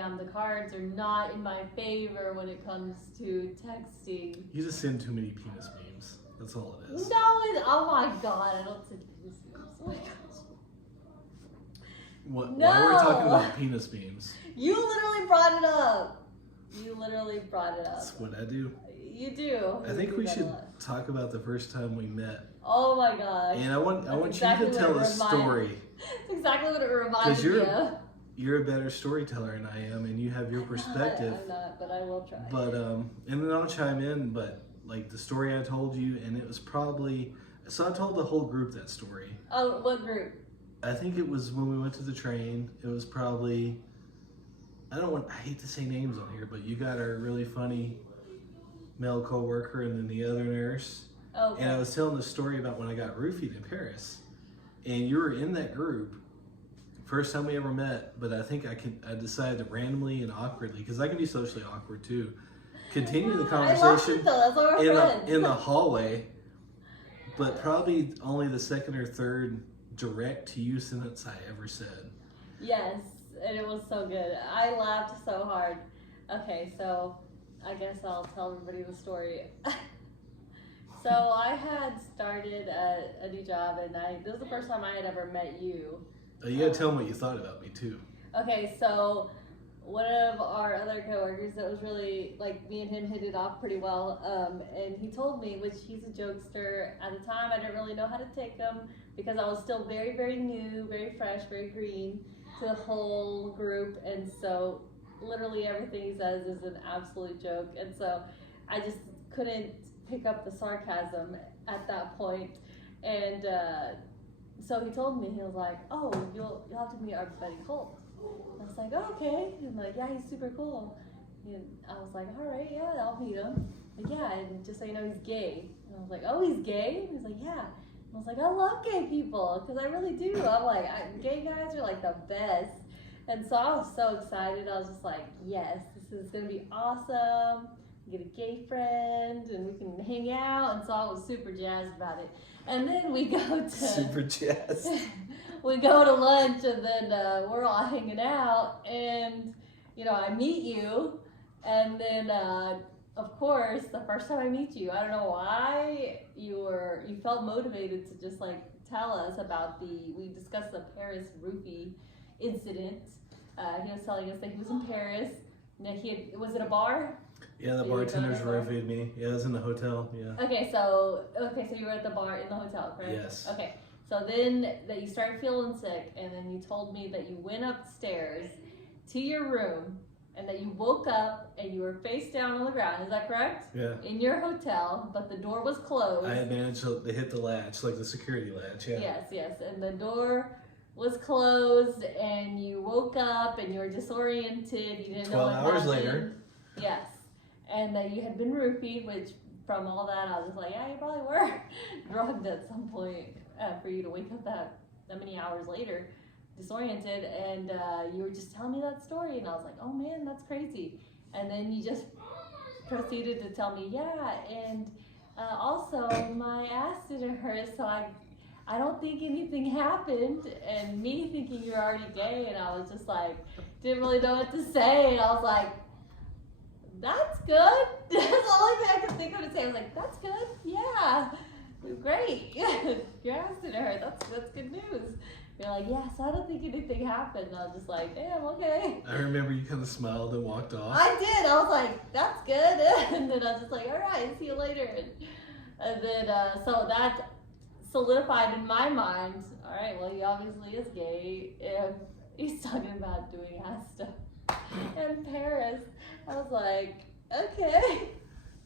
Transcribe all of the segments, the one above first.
damn, the cards are not in my favor when it comes to texting. You just send too many penis memes. That's all it is. No, oh my god, I don't send penis memes. Oh my gosh. Why are we talking about penis memes? You literally brought it up. You literally brought it up. That's what I do. You do. I think we should talk about the first time we met. Oh my gosh. And I want exactly you to tell a story. That's exactly what it reminds me of. You're a better storyteller than I am, and you have your perspective. I'm not, but I will try. But and then I'll chime in. But like the story I told you, and it was probably so I told the whole group that story. Oh, what group? I think it was when we went to the train. It was probably I hate to say names on here, but you got our really funny male coworker and then the other nurse. Okay. And I was telling the story about when I got roofied in Paris, and you were in that group. First time we ever met, but I think I decided to randomly and awkwardly, because I can be socially awkward too, continue the conversation That's why we're friends. in the hallway, but probably only the second or third direct to you sentence I ever said. Yes, and it was so good. I laughed so hard. Okay, so I guess I'll tell everybody the story. So I had started a new job, and this was the first time I had ever met you. Oh, you gotta tell them what you thought about me too. Okay, so one of our other coworkers that was really, like, me and him hit it off pretty well, and he told me, which he's a jokester. At the time, I didn't really know how to take him because I was still very, very new, very fresh, very green to the whole group, and so literally everything he says is an absolute joke, and so I just couldn't pick up the sarcasm at that point, and so he told me, he was like, oh, you'll have to meet our buddy Colt. I was like, oh, okay. And like, yeah, he's super cool. And I was like, all right, yeah, I'll meet him. Like, yeah, and just so you know, he's gay. And I was like, oh, he's gay? And he's like, yeah. And I was like, I love gay people, because I really do. I'm like, gay guys are like the best. And so I was so excited. I was just like, yes, this is going to be awesome. Get a gay friend, and we can hang out. And so I was super jazzed about it. And then we go to super jazzed. We go to lunch, and then we're all hanging out, and you know, I meet you, and then of course the first time I meet you, I don't know why you felt motivated to just like tell us about we discussed the Paris roofie incident. He was telling us that he was in Paris, and that was it a bar? Yeah, the bartenders roofied me. Yeah, I was in the hotel. Yeah. Okay, so you were at the bar in the hotel, correct? Yes. Okay, so then that you started feeling sick, and then you told me that you went upstairs to your room, and that you woke up and you were face down on the ground. Is that correct? Yeah. In your hotel, but the door was closed. I had managed to hit the latch, like the security latch. Yeah. Yes, and the door was closed, and you woke up and you were disoriented. You didn't know what 12 hours happened. later. Yes. And that you had been roofied, which from all that, I was just like, yeah, you probably were drugged at some point for you to wake up that many hours later, disoriented. And you were just telling me that story, and I was like, oh man, that's crazy. And then you just proceeded to tell me, yeah, and also my ass didn't hurt, so I don't think anything happened. And me thinking you were already gay, and I was just like, didn't really know what to say, and I was like, that's good. That's the only thing I could think of to say. I was like, that's good. Yeah, great. Your ass didn't hurt. That's good news. You're like, yeah, so I don't think anything happened. And I was just like, damn, okay. I remember you kind of smiled and walked off. I did. I was like, that's good. And then I was just like, all right, see you later. And then, so that solidified in my mind, all right, well, he obviously is gay. And he's talking about doing ass stuff in Paris. I was like, okay.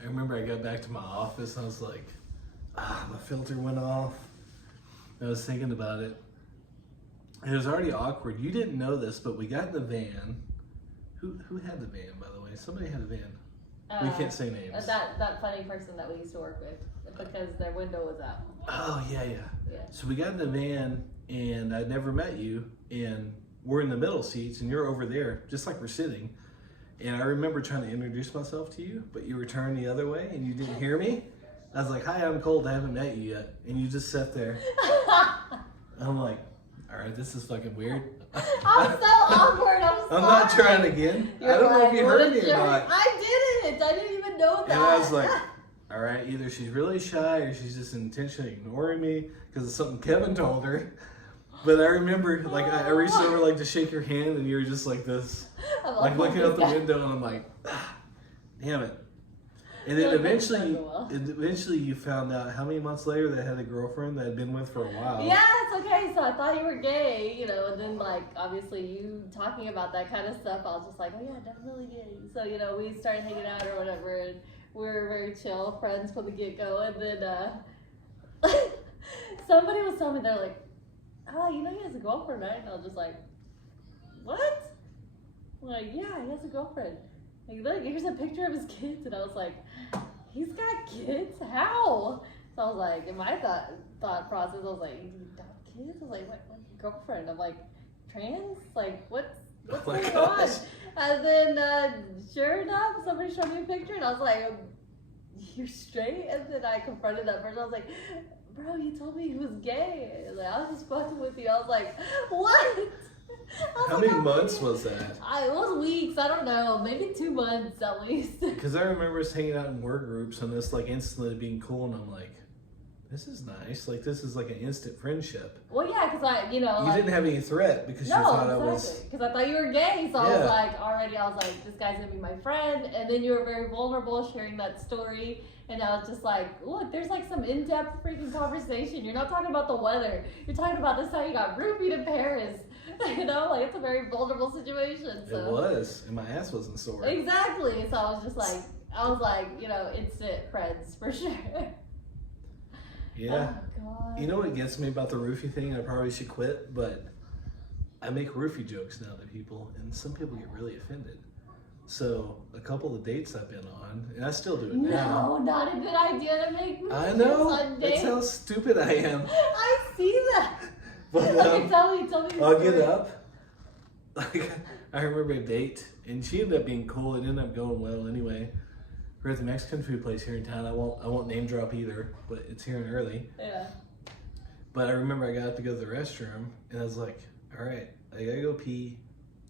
I remember I got back to my office and I was like, my filter went off. I was thinking about it. And it was already awkward. You didn't know this, but we got in the van. Who had the van, by the way? Somebody had a van. We can't say names. That funny person that we used to work with, because their window was out. Oh, yeah. So we got in the van, and I'd never met you, and we're in the middle seats, and you're over there, just like we're sitting. And I remember trying to introduce myself to you, but you were turned the other way, and you didn't hear me. I was like, hi, I'm Colt, I haven't met you yet. And you just sat there. I'm like, all right, this is fucking weird. I'm so awkward. I'm not trying again. I don't know if you heard me or not. I didn't. I didn't even know that. And I was like, all right, either she's really shy or she's just intentionally ignoring me because it's something Kevin told her. But I remember, like, I reached over, like, to shake your hand, and you were just like this, like, looking out the window, and I'm like, damn it. And then eventually you found out how many months later they had a girlfriend that had been with for a while. Yeah, it's okay. So I thought you were gay, you know, and then, like, obviously you talking about that kind of stuff, I was just like, oh, yeah, definitely gay. So, you know, we started hanging out or whatever, and we were very chill friends from the get-go, and then somebody was telling me, they're like, oh, you know he has a girlfriend, right? And I was just like, what? I'm like, yeah, he has a girlfriend. Like, look, here's a picture of his kids. And I was like, he's got kids? How? So I was like, in my thought process, I was like, you got kids? I was like, what girlfriend? I'm like, trans? Like, what's going on? And then, sure enough, somebody showed me a picture, and I was like, you're straight? And then I confronted that person. I was like, bro, you told me he was gay. Like, I was just fucking with you. I was like, what? How many months was that? It was weeks. I don't know. Maybe 2 months at least. Because I remember us hanging out in work groups and this, like, instantly being cool, and I'm like, this is nice. Like, this is like an instant friendship. Well, yeah, because you like, didn't have any threat because you thought I was. Because I thought you were gay, so I was like, this guy's gonna be my friend. And then you were very vulnerable sharing that story, and I was just like, look, there's like some in-depth freaking conversation. You're not talking about the weather. You're talking about this how you got roofied in Paris. You know, like it's a very vulnerable situation. So. It was, and my ass wasn't sore. Exactly. So I was just like, you know, instant friends for sure. Yeah. Oh, God. You know what gets me about the roofie thing? I probably should quit, but I make roofie jokes now to people, and some people get really offended. So a couple of dates I've been on, and I still do it now. No, not a good idea to make roofie I know. on That's dates. how stupid I am. I see that. But Okay, tell me. I'll get up. Like, I remember a date, and she ended up being cool. It ended up going well anyway. We're at the Mexican food place here in town. I won't name drop either, but it's here in Early. Yeah. But I remember I got to go to the restroom, and I was like, all right, I gotta go pee.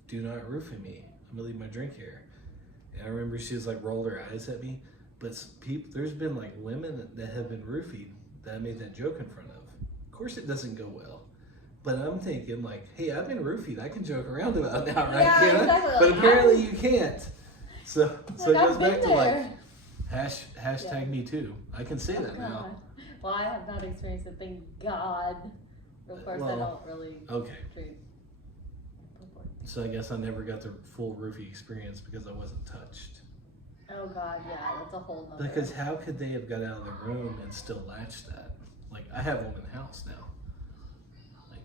Do not roofie me. I'm gonna leave my drink here. And I remember she was like rolled her eyes at me. But there's been like women that have been roofied that I made that joke in front of. Of course it doesn't go well. But I'm thinking like, hey, I've been roofied. I can joke around about it now, right? Yeah, exactly. But apparently you can't. So it goes back to like, hashtag Yeah. me too. I can say that now. God. Well, I have not experienced it, thank God. Of course, I don't really treat people. So I guess I never got the full roofie experience because I wasn't touched. Oh God, yeah, that's a whole nother. Because how could they have got out of the room and still latched that? Like, I have them in the house now. Like,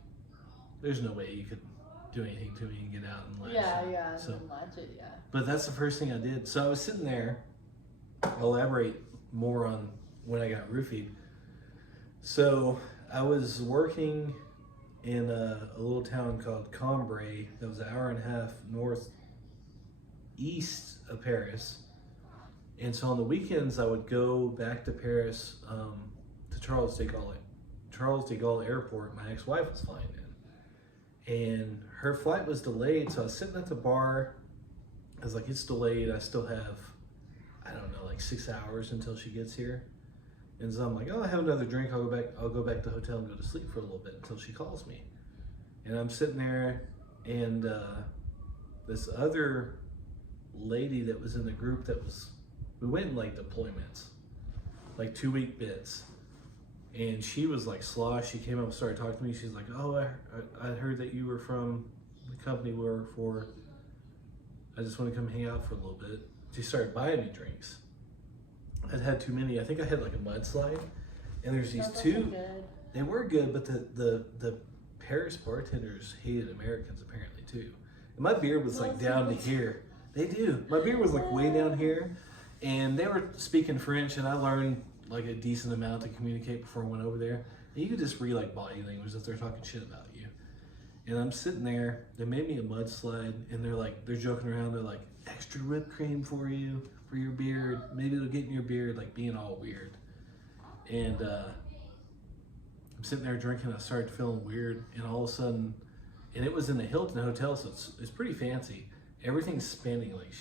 there's no way you could do anything to me and get out and latch it. Yeah, so, and latch it, yeah. But that's the first thing I did. So I was sitting there, elaborate more on when I got roofied. So I was working in a little town called Cambrai that was an hour and a half northeast of Paris. And so on the weekends, I would go back to Paris to Charles de Gaulle Airport. My ex-wife was flying in. And her flight was delayed, so I was sitting at the bar. I was like, it's delayed. I still have, I don't know, like 6 hours until she gets here. And so I'm like, oh, I have another drink. I'll go back to the hotel and go to sleep for a little bit until she calls me. And I'm sitting there, and this other lady that was in the group we went in like deployments, like 2-week bits. And she was like slosh. She came up and started talking to me. She's like, oh, I heard that you were from the company we work for. I just want to come hang out for a little bit. She started buying me drinks. I'd had too many. I think I had like a mudslide. And there's these two. They were good, but the Paris bartenders hated Americans apparently too. And my beard was like down to here. They do. My beard was like way down here. And they were speaking French, and I learned like a decent amount to communicate before I went over there. And you could just read like body language if they're talking shit about you. And I'm sitting there, they made me a mudslide, and they're joking around, they're like, extra whipped cream for you, for your beard, maybe it'll get in your beard, like being all weird. And I'm sitting there drinking. I started feeling weird, and all of a sudden, and it was in the Hilton Hotel, so it's pretty fancy. Everything's spinning, like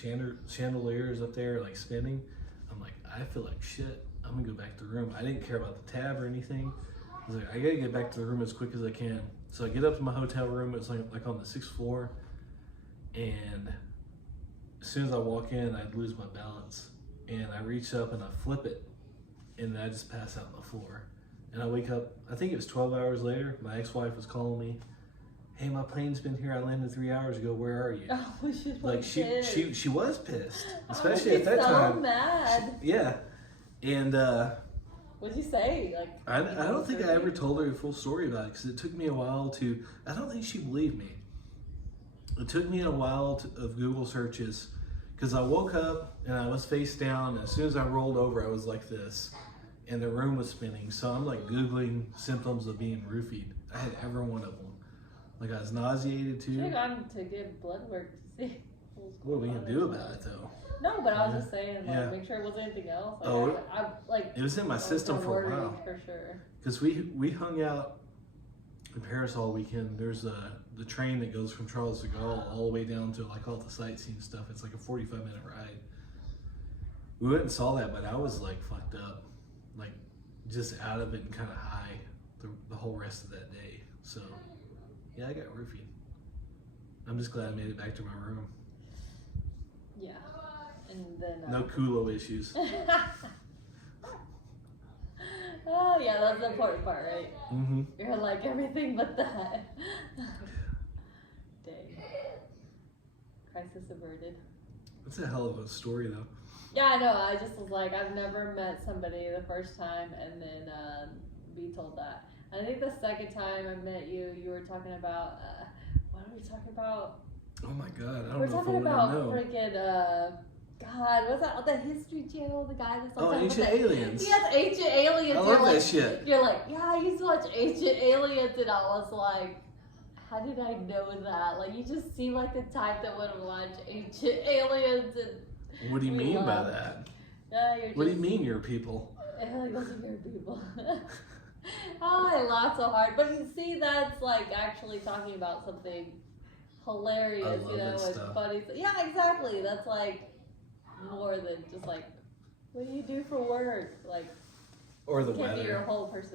chandeliers up there, like spinning. I'm like, I feel like shit. I'm gonna go back to the room. I didn't care about the tab or anything. I was like, I gotta get back to the room as quick as I can. So I get up to my hotel room. It's like on the 6th floor, and as soon as I walk in, I'd lose my balance, and I reach up and I flip it, and I just pass out on the floor. And I wake up. I think it was 12 hours later. My ex-wife was calling me. Hey, my plane's been here. I landed 3 hours ago. Where are you? Oh, she's Like she was pissed, especially oh, at that so time. Mad. Yeah, and What'd you say? Like I don't think I ever told her the full story about it because it took me a while to. I don't think she believed me. It took me a while of Google searches because I woke up and I was face down. And as soon as I rolled over, I was like this, and the room was spinning. So I'm like Googling symptoms of being roofied. I had every one of them. Like I was nauseated too. Should have gone to get blood work to see What are we gonna do about it though? No, but I was just saying, like, Yeah. make sure it wasn't anything else. Like, Oh, I like. It was in my I was system so for a worried, while. For sure. Because we hung out in Paris all weekend. There's the train that goes from Charles de Gaulle all the way down to like all the sightseeing stuff. It's like a 45-minute ride. We went and saw that, but I was like fucked up, like just out of it and kind of high the whole rest of that day. So yeah, I got roofied. I'm just glad I made it back to my room. Yeah, and then. No culo issues. Oh yeah, that's the important part, right? Mm-hmm. You're like everything but that. Dang. Crisis averted. That's a hell of a story, though. Yeah, I know. I just was like, I've never met somebody the first time and then be told that. And I think the second time I met you, you were talking about, what were we talking about? Oh my god, I We're don't know if I talking want to about know. freaking, God, what's that? The History Channel, the guy that's Oh, on Ancient Aliens. Yes, Ancient Aliens. I You're love like, that shit. You're like, yeah, I used to watch Ancient Aliens, and I was like, how did I know that? Like, you just seem like the type that would watch Ancient Aliens. And What do you we mean by love- that? Yeah, you're What do you just- mean you're people? Like, those are weird people. Oh, I laughed so hard. But you see, that's like actually talking about something hilarious, I love you know, that like stuff. funny. Yeah, exactly. That's like more than just like, what do you do for work? Like, Or the it can't be your weather. whole personality.